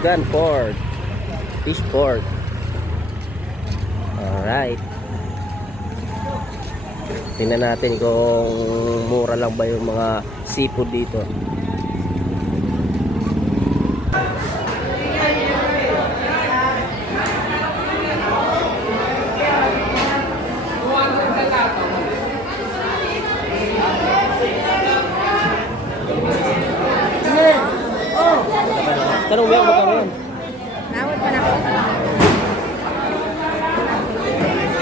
Sugan Port. Fish Port. Alright. Tingnan natin kung mura lang ba yung mga seafood dito. Tanong mo yan, magkano yan? Nawad pa na po.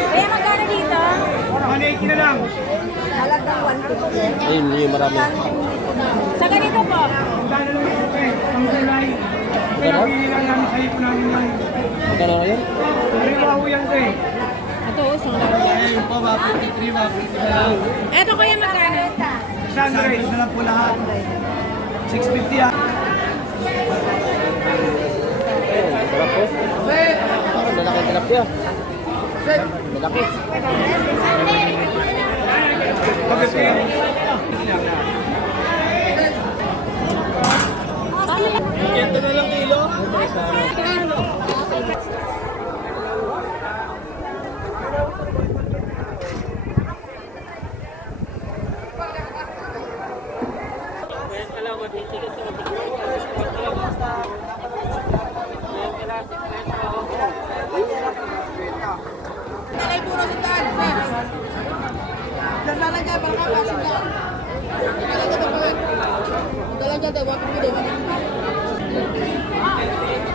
Kaya magkano dito? 180 na lang. Halagang 150. Ayun, yung marami. Sa ganito po? Ang dahil lang ito eh. Ang gulay. Magkano? Pinapili lang namin sa ipo namin yung Magkano na yun? riwaho yan ito eh. Ito, isang lang. Ayun po, 153, 150 na lang. Ito kuya magkano? 600 na lang po lahat. 650 ah. Ayun, sarap po. Malaki tilapia. Malaki. Ito na lang kilo.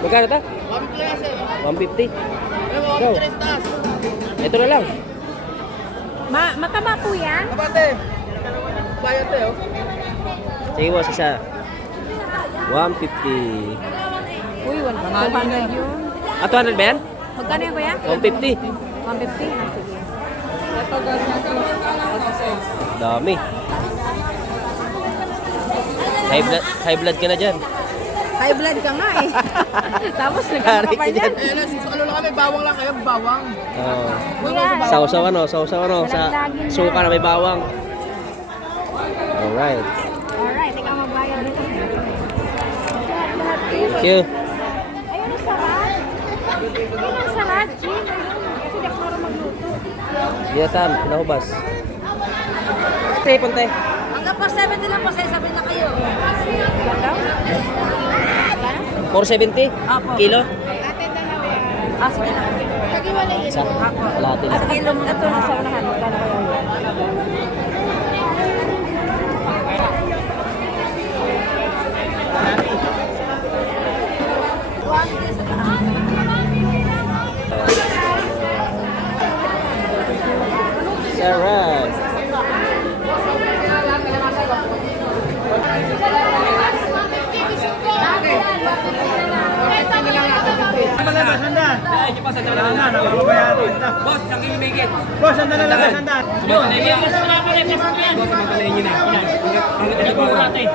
Magkano ta? 150. Go. Ito na lang. Mataba po yan? Kapate, bayad tayo. Sige boss, isa. 150. Uy, 100 yun. Ah, 200 ba yan? Magkano yan kuya? 150. 150? Ah, sige. Dami. High blood ka na dyan. High blood ka nga eh. Tapos Hari nagkano ka ka pa dyan. dyan. Ano lang kami, bawang lang kayo, bawang. Oh. Kuya, Sausaw ano, sausaw ano. Sa Malaglagin na. suka na may bawang. Alright. alright, ikaw magbayad dito. Thank you. Ayun ang sarap. Ayun ang sarap, Jim. Kasi di ako marunong magluto. Diatan, pinahubas. Tay, punte. Hanggang 470 lang po, sabi na kayo. Ilan daw? 470? Apo. Kilo? Ah, sige na. Isa. Kalahati At lang. kilo mo ito na sa unahan. Magkano kayo yun? Sarap. Boss, ang kilibigit. Boss, sandal na lang, sandal. Yun, boss, wala pa rin. Boss, magkalayin nyo na. Hanggang po natin.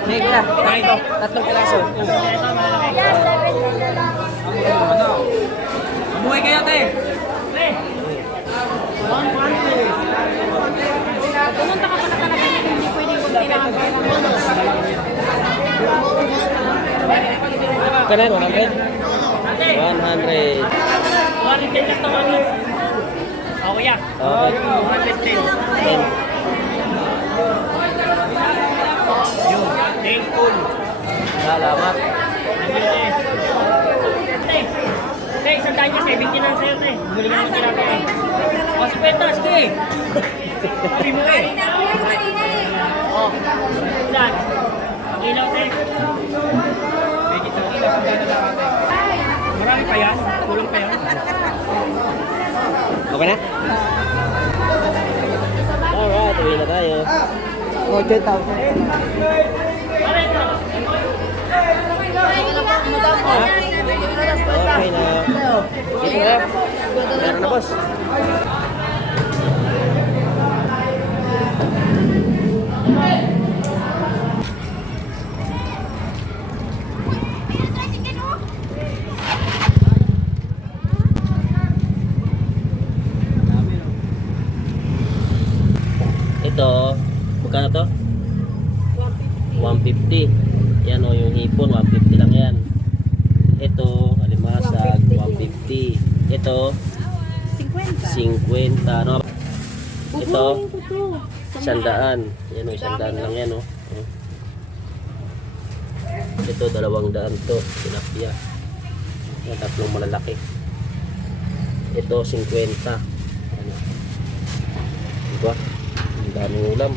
Sige kuya, ito. 3 piraso. Mabuhay kayo, te. Pumunta ka pa na talaga hindi pwedeng kailangan pera mo. Kanan, 100? 100. 110 lang naman. Oh, kuya. Okay. 110. 10. Yun, thankful. Salamat. Te, isang dahil niya, 70 lang sa'yo, te. Bumili nga naman natin eh. O, 50, te. Sabi mo eh. O, ulan. Ilaw, te. Medyo sa ilaw, sa dahil na lang, te. Marami pa yan. Kulang pa yan. Okay na? Alright, uwi na tayo. O, 10,000. Okay na. Dito na. Meron na boss. Ito, magkano to? 150. Yan o, yung hipon, 150 lang yan. Ito, alimasag, 150. Ito, 50. 50. Ano? Ito, Bubuhin ko to. 100. Yan o, 100 lang yan o. Ito, 200 to. Tilapia. Yan, tatlong malalaki. Ito, 50. Ano? Diba? Ang daming ulam.